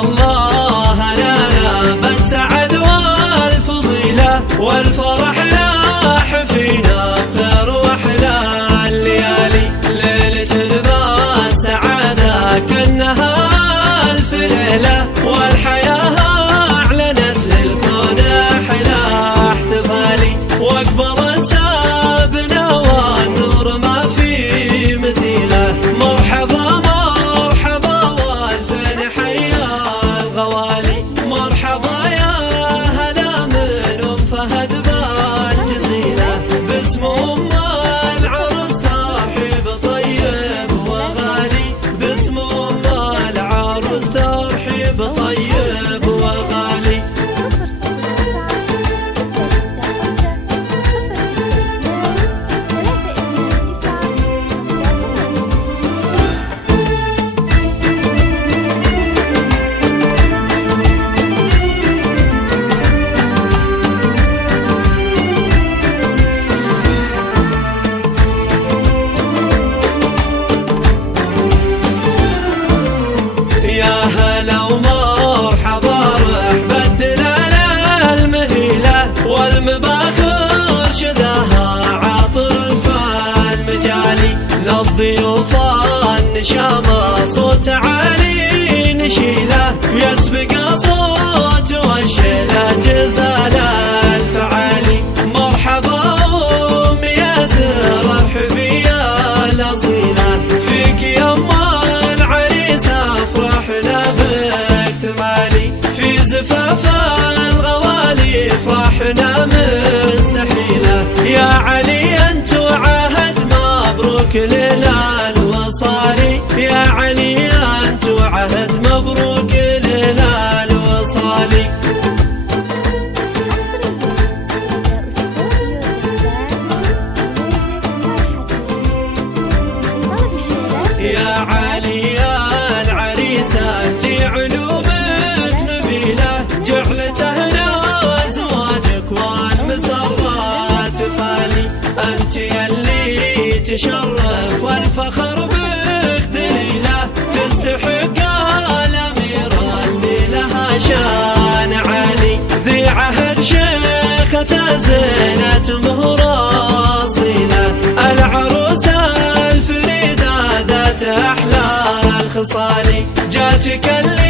الله لنا بالسعد والفضيلة والفرح لاح فينا خير واحلى الليالي. ليلة لباس سعادة كأنها ألف ليلة والحياة أعلنت للكون أحلى احتفالي. وأكبر انسابنا والنور ما في مثيله. مرحبا مرحبا والفن حيا الغوالي. مرحبا يا هلا من أم فهد بالجزيلة. باسم أم العروس ترحيب طيب وغالي. باسم أم العروس ترحيب طيب وغالي. 'المباخر شذاها عاطر فالمجالي. للضيوف النشامة صوت عالي نشيله. يسبق صوت والشيله جزال الفعالي. مرحبا أم ياسر ارحبي يا الأصيلة. فيك يا أم العريس أفرحنا باكتمالي. في زفاف الغوالي فرحنا مستحيلة. يا علي انت عهد مبروك ليلة الوصالي. يا علي انت عهد مبروك ليلة الوصالي. يا علي يا العريس اللي علومك نبيلة. جعلت هنا زواجك والمسرات فالي. انت يلي تشرف والفخر بك دليلة. تستحق الأميرة اللي لها شان عالي. ذي عهد شيخة زينة مهرة أصيلة. العروسة الفريدة ذات أحلى الخصال. جاتك اللي